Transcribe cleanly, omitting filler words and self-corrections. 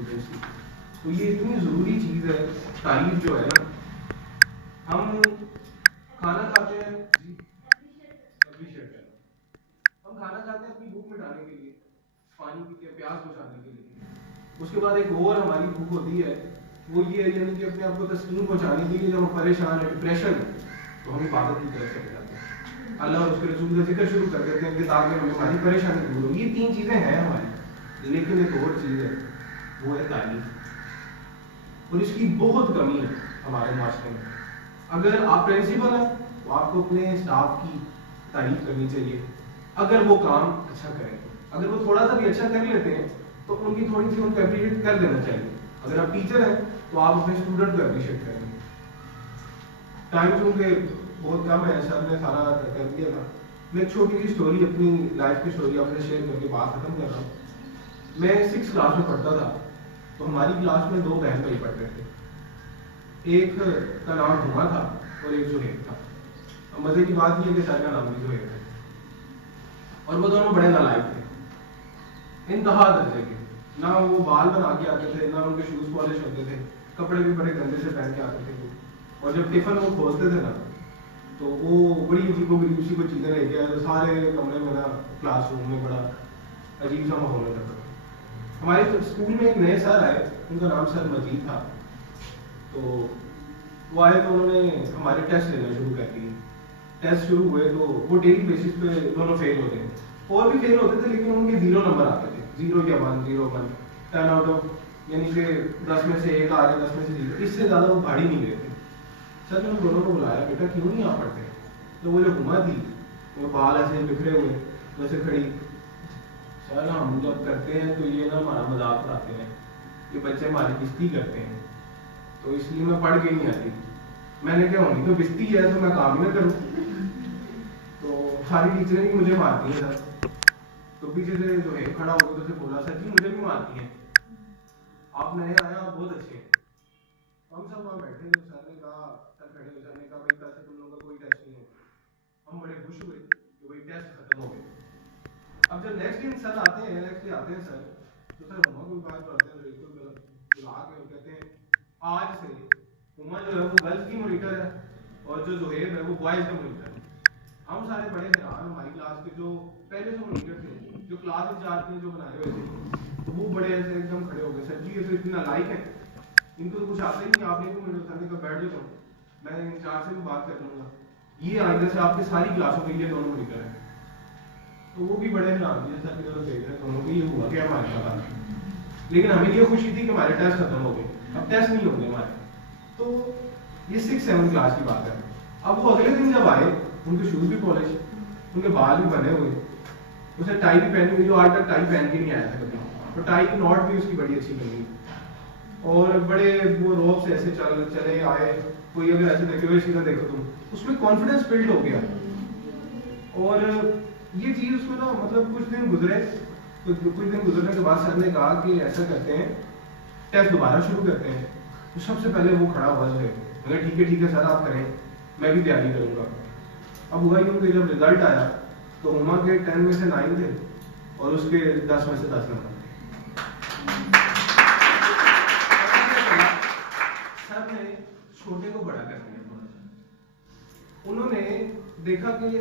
Students की। तो ये इतनी ज़रूरी चीज़ है तारीफ जो है ना। हम खाना खाते हैं जी, अप्रिशिएट करना। हम खाना खाते हैं अपनी भूख मिटाने के लिए, पानी पीते हैं प्यास बुझाने के लिए। उसके बाद एक और हमारी भूख होती है, वो ये है यानी कि अपने आप को तस्कीन पहुंचाने के लिए। जब हम परेशान है, डिप्रेशन, तो हम इबादत की तरफ चले जाते हैं, अल्लाह और उसके रसूल का जिक्र शुरू कर देते हैं कि ताकि हमें हमारी परेशानी दूर हो। ये तीन चीज़ें हैं हमारी, लेकिन एक और चीज़ है, वो है तारीफ। और इसकी बहुत कमी है हमारे माशरे में। अगर आप प्रिंसिपल हैं तो आपको अपने स्टाफ की तारीफ करनी चाहिए अगर वो काम अच्छा करें। अगर वो थोड़ा सा भी अच्छा कर लेते हैं तो उनकी थोड़ी सी उनको अप्रिशिएट कर देना चाहिए। अगर आप टीचर हैं तो आप अपने स्टूडेंट को अप्रिशिएट करेंगे। टाइम चूंकि बहुत कम है, सर ने सारा कर दिया था। मैं एक छोटी सी स्टोरी, अपनी लाइफ की स्टोरी आपसे शेयर करके बात खत्म कर रहा हूँ। मैं 6th क्लास में पढ़ता था, तो हमारी क्लास में 2 बहन भाई पढ़ते थे। एक का नाम हुमा था और एक जुहेब था। अब मजे की बात यह है कि सर का नाम भी जुहेब है, और वो दोनों बड़े नालायक थे, इंतहा दर्जे के। ना वो बाल बना के आते थे, ना उनके शूज पॉलिश होते थे, कपड़े भी बड़े गंदे से पहन के आते थे वो। और जब टिफिन वो खोलते थे ना, तो वो बड़ी अजीबोगरीब सी कोई चीज़ें लेके आए, तो सारे कमरे में ना, क्लासरूम में बड़ा अजीब सा माहौल होता था। हमारे स्कूल में एक नए सर आए, उनका नाम सर मजीद था। तो वो आए तो उन्होंने हमारे टेस्ट लेना शुरू कर दिए। टेस्ट शुरू हुए तो वो डेली बेसिस पे दोनों फेल होते हैं, और भी फेल होते थे, लेकिन उनके 0 नंबर आते थे, 0 या 1, 0, 1, 10 आउट ऑफ, यानी कि 10 में से 1 आ रहे, 10 में से 0, इससे ज़्यादा वो भाड़ी नहीं गए थे। सर ने उन दोनों को बुलाया, बेटा क्यों नहीं आ पढ़ते? तो वो जो हुमा थी, वो बाल ऐसे बिखरे हुए वैसे खड़ी, सर हम जब करते हैं तो ये ना हमारा मजाक उड़ाते हैं, ये बच्चे हमारी बेइज्जती करते हैं, तो इसलिए मैं पढ़ के नहीं आती। मैंने कहा होनी तो बेइज्जती है तो मैं काम ही ना करूँ। तो सारी टीचरें भी मुझे मारती हैं सर। तो पीछे से जो है खड़ा होकर तो उसे बोला, सर जी मुझे भी मारती हैं, आप नए आए, आप बहुत अच्छे हैं। हम सब वहाँ बैठे, तो सर ने कहा, सर खड़े हो, सर ने कहा भाई कल से तुम लोगों का कोई टेस्ट नहीं होगा। हम बड़े खुश हुए कि भाई टेस्ट खत्म हो गए। अब जब नेक्स्ट दिन सर आते हैं, नेक्स्ट डे आते हैं सर, तो सर हुमा कोई बात करते हैं, तो बुला के कहते हैं आज से हुमा जो है वो गर्ल्स की मॉनिटर है, और जो जोहेब है वो बॉयज का मॉनिटर है। हम सारे बड़े हैरान, हमारी क्लास के जो पहले से मॉनिटर थे, जो क्लास इंचार्ज ने जो बनाए हुए थे, तो वो बड़े ऐसे एकदम खड़े हो गए, सर जी ये तो इतना लाइक है, इनको तो कुछ आता ही नहीं, आपने क्यों मेरे सामने का बैठ जाओ, मैं इंचार्ज से भी बात कर लूंगा, ये आगे से आपके सारी क्लासों के लिए दोनों मॉनिटर है। तो वो भी बड़े हैरान थे, सर की तरफ देख रहे दोनों को, ये हुआ क्या हमारे साथ। लेकिन हमें ये खुशी थी कि हमारे टेस्ट खत्म हो गए, अब टेस्ट नहीं होंगे हमारे। तो ये 6th-7th क्लास की बात है। अब वो अगले दिन जब आए, उनके शूज भी पॉलिश, उनके बाल भी बने हुए, उसने टाई भी पहनी हुई, जो आज तक टाई पहन के नहीं आया था कभी, तो टाई की नॉट भी उसकी बड़ी अच्छी बनी, और बड़े वो रोब से ऐसे चले आए, कोई अगर ऐसे देखे सीधा देखो तुम, उसमें कॉन्फिडेंस बिल्ड हो गया। और ये चीज उसमें ना, मतलब कुछ दिन गुजरे, तो कुछ दिन गुजरने के बाद सर ने कहा कि ऐसा करते हैं, टेस्ट दोबारा शुरू करते हैं। तो सबसे पहले वो खड़ा हुआ है, अगर ठीक है सर आप करें, मैं भी तैयारी करूंगा। अब हुआ यूं कि जब रिजल्ट आया तो हुमा के 10 में से 9 थे, और उसके 10 में से 10 नंबर। सर ने छोटे को बड़ा कर दिया, उन्होंने देखा कि